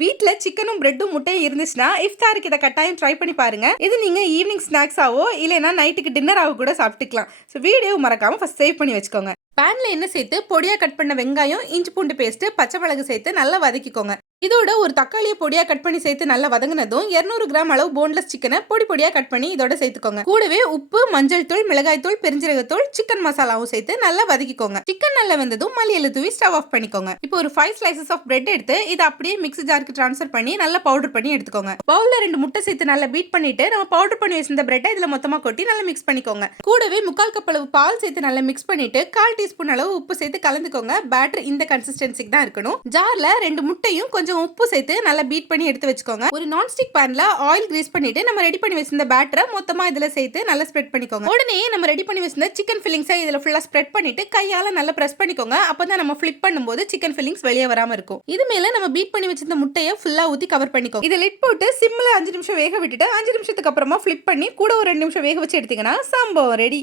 வீட்ல சிக்கனும் பிரெட்டும் முட்டையும் இருந்துச்சுன்னா இஃப்தாருக்கு இதை கட்டாயம் ட்ரை பண்ணி பாருங்க. இது நீங்க ஈவினிங் ஸ்நாக்ஸாவோ இல்லைன்னா நைட்டுக்கு டின்னராவோ கூட சாப்பிட்டுக்கலாம். ஸோ வீடியோ மறக்காம ஃபர்ஸ்ட் சேவ் பண்ணி வச்சுக்கோங்க. பேன்ல எண்ணெய் சேர்த்து பொடியா கட் பண்ண வெங்காயம், இஞ்சி பூண்டு பேஸ்ட், பச்சை மிளகு சேர்த்து நல்லா வதக்கிக்கோங்க. இதோட ஒரு தக்காளியை பொடியா கட் பண்ணி சேர்த்து நல்லா வதங்கினதும் 200 கிராம் அளவு போன்லெஸ் சிக்கனை பொடி பொடியா கட் பண்ணி இதோட சேர்த்துக்கோங்க. கூடவே உப்பு, மஞ்சள் தூள், மிளகாய் தூள், பெருஞ்சீரகத்தூள், சிக்கன் மசாலாவும் சேர்த்து நல்லா வதக்கிக்கோங்க. சிக்கன் நல்லா வெந்ததும் மல்லியில தூவி ஸ்டவ் ஆஃப் பண்ணிக்கோங்க. இப்போ ஒரு 5 ஸ்லைசஸ் ஆஃப் பிரெட் எடுத்து இதை அப்படியே மிக்ஸி ஜாருக்கு ட்ரான்ஸ்ஃபர் பண்ணி நல்லா பவுடர் பண்ணி எடுத்துக்கோங்க. பவுல்ல 2 முட்டை சேர்த்து நல்லா பீட் பண்ணிட்டு நம்ம பவுடர் பண்ணி வச்சிருந்த பிரெட்டை இதுல மொத்தமா கொட்டி நல்லா மிக்ஸ் பண்ணிக்கோங்க. கூடவே 3/4 கப் அளவு பால் சேர்த்து நல்லா மிக்ஸ் பண்ணிட்டு 1/4 டீஸ்பூன் அளவு உப்பு சேர்த்து கலந்துக்கோங்க. பேட்டர் இந்த கன்சிஸ்டன்சிக்கு தான் இருக்கணும். ஜார்ல 2 முட்டையும் கொஞ்சம் உப்பு சேர்த்து நல்லா பீட் பண்ணி எடுத்து வச்சுக்கோங்க. ஒரு நான்ஸ்டிக் பேன்ல ஆயில் கிரீஸ் பண்ணிட்டு நம்ம ரெடி பண்ணி வச்சிருந்த பேட்டரை மொத்தமா இதுல சேர்த்து நல்லா ஸ்ப்ரெட் பண்ணிக்கோங்க. உடனே நம்ம ரெடி பண்ணி வச்சிருந்த சிக்கன் ஃபில்லிங்ஸை இதுல ஃபுல்லா ஸ்ப்ரெட் பண்ணிட்டு கையால நல்லா பிரஸ் பண்ணிக்கோங்க. அப்பதான் நம்ம ஃபிளிப் பண்ணும்போது சிக்கன் ஃபில்லிங்ஸ் வெளியே வராம இருக்கும். இது மேல நம்ம பீட் பண்ணி வச்சிருந்த முட்டையை ஃபுல்லா ஊத்தி கவர் பண்ணிக்கோங்க. இதை லிட் போட்டு சிம்ல 5 நிமிஷம் வேக விட்டுட்டு 5 நிமிஷத்துக்கு அப்புறமா ஃபிளிப் பண்ணி கூட ஒரு 2 நிமிஷம் வேக வச்சு எடுத்தீங்கன்னா சம்பவம் ரெடி.